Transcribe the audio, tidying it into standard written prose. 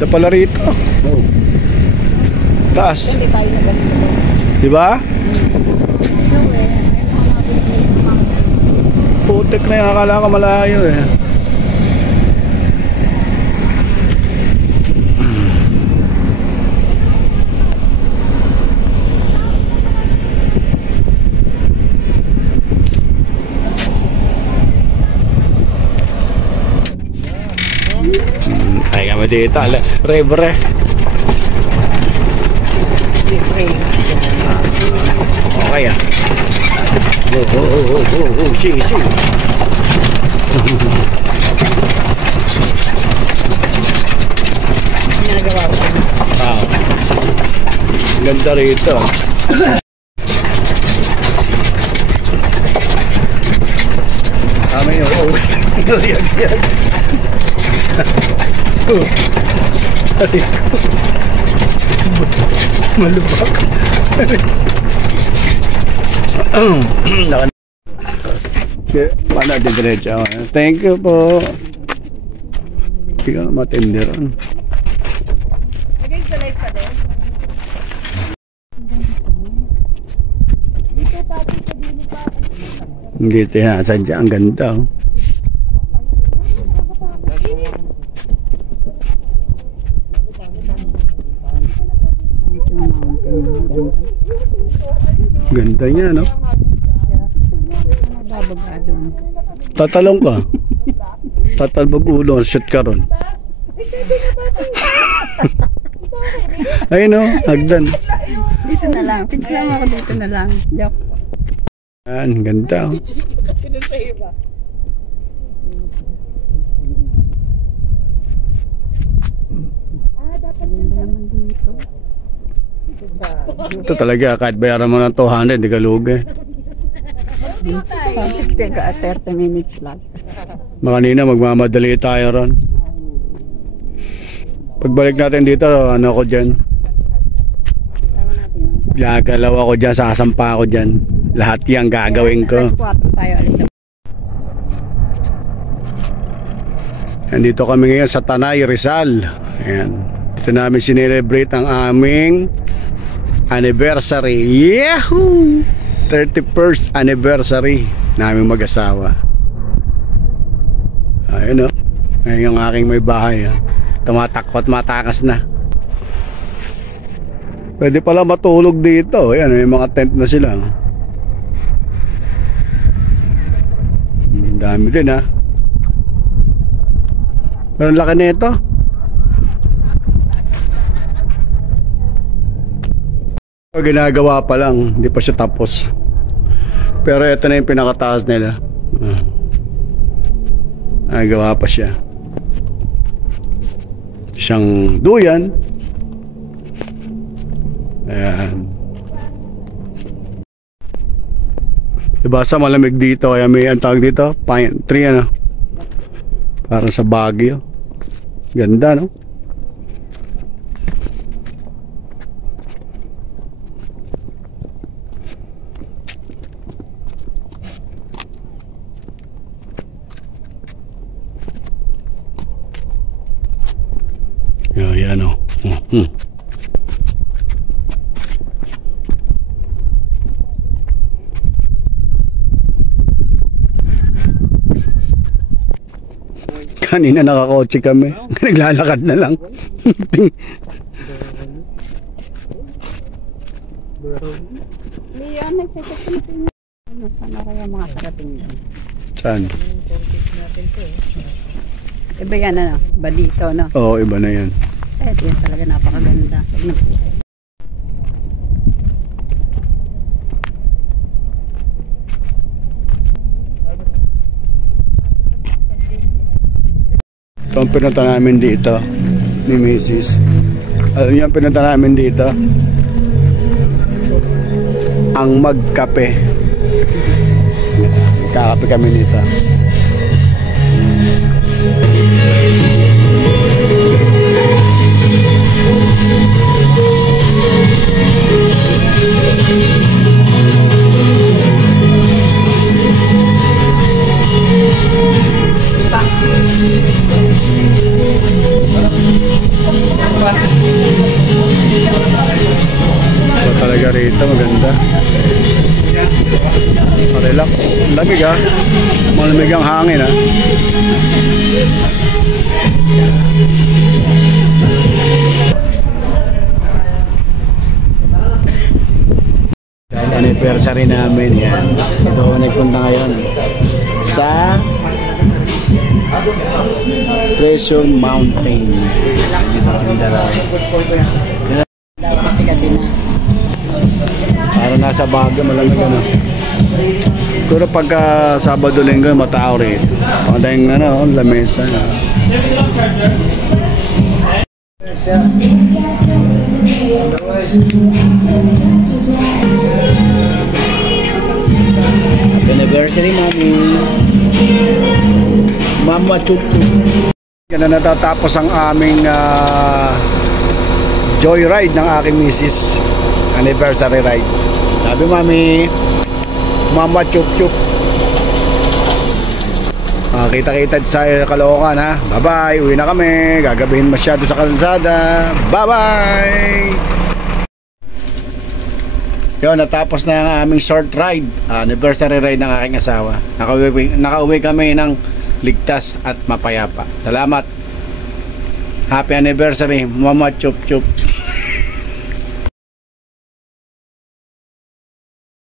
Ganda pala rito. Oh. Taas. Di ba? Putik na yan. Akala ko malayo eh. Ay kami dito. Rebre. Okay ah. Oh, see. Wow. Ganda rito. Kami yun. Oh, yan. Malubak. Paano din diretso? Thank you po. Hindi ka na matindiran. Against the light pa din. Dito tati sa dili pa. Dito yan. Sadya ang ganda. Oh. Ganda niya, no? Tatalong ka. Tatalbog ulo. Shoot ka ron. Ayun, no? Hagdan. Dito na lang. Picture lang ako dito na lang. Joke. Yan, ganda. Oh. Ito talaga, kahit bayaran mo ng 200, di ka lugi. 30 minutes lang. Makanina, magmamadali tayo ron. Pagbalik natin dito, ano ko dyan? Gagalaw ako dyan, sasampa ako dyan. Lahat yan gagawin ko. Nandito kami ngayon sa Tanay, Rizal. Ayan. Dito namin sinelebrate ang aming anniversary. Yahoo! 31st anniversary namin mag-asawa. Ayun o. Ayun yung aking may bahay. Tumatakot at matakas na. Pwede pala matulog dito. Ayan, may mga tent na sila. Dami din ha. Pero ang laki na ito. Ginagawa pa lang, hindi pa siya tapos. Pero ito na yung pinakataas nila. Nagawa pa siya. Siyang duyan. Ayan. Diba sa malamig dito, kaya may ang tawag dito, pine tree ano. Para sa Baguio. Ganda no? Yan o. Kanina nakakotse kami. Naglalakad na lang. Leon, nagsasakin. Ano kaya mga karating yan? Saan? Iba yan ano? Ba dito no? Oo, iba na yan. Ito yan talaga napakaganda. Huwag na po. Ito ang pinunta namin dito ni Mrs. Alam niyo ang pinunta namin dito? Ang magkape. Kakape kami dito. Relax. Lamig ha. Malamig ang hangin ha. Dahil anniversary namin yan. Ito ako nagpunta ngayon sa Treasure Mountain. Dito ang dalawa. Kasi gabi na. Para nasa Baguio, malamig ano. Pero pagka Sabado Linggo, matao rin. Pagdating ano, lamesa. Happy anniversary, Mami. Mama Chuchu. Yan na natatapos ang aming joyride ng aking misis. Anniversary ride. Sabi, Mami. Mama Chuchu. Kita-kita sa Caloocan ha. Bye-bye. Uwi na kami. Gagabihin masyado sa kalsada. Bye-bye. Yun, natapos na ang aming short ride. Anniversary ride ng aking asawa. Nakauwi kami ng ligtas at mapayapa. Salamat. Happy anniversary, Mama Chup Chup.